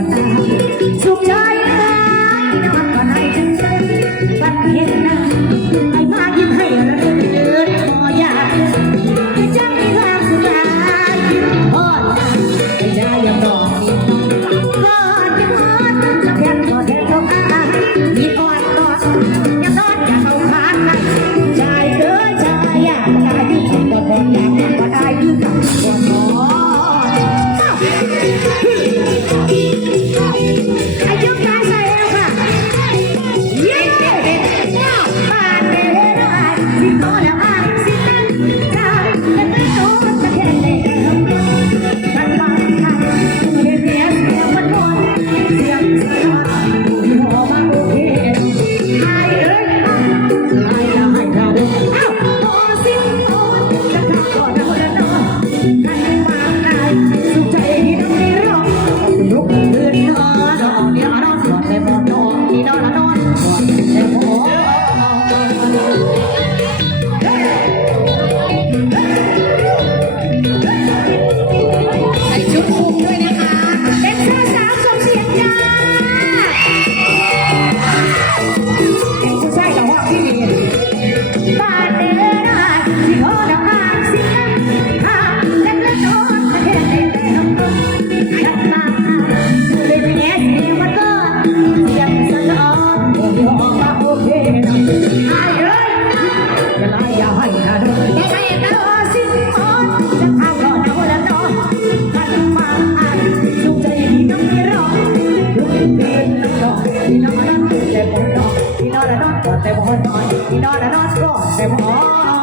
ก็ได้สุขใจได้นอนก็ไหนจังใจบัดเห็นหน้า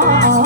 Oh.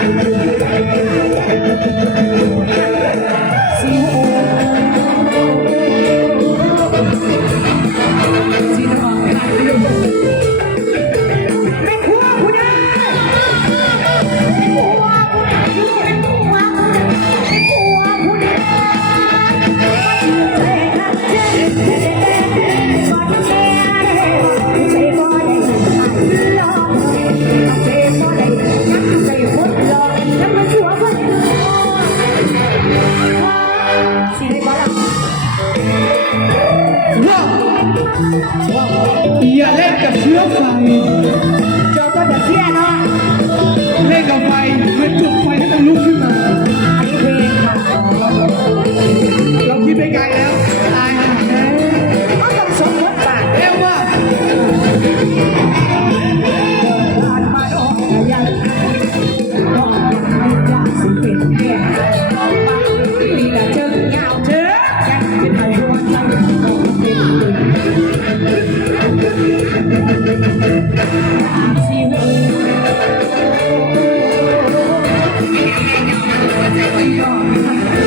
Yeah. อย่าเล่นกับเชื้อไฟเจ้าก็จะเสียนะเล่นกับไฟมันจุดไฟให้มันลุกขึ้นมา Yeah.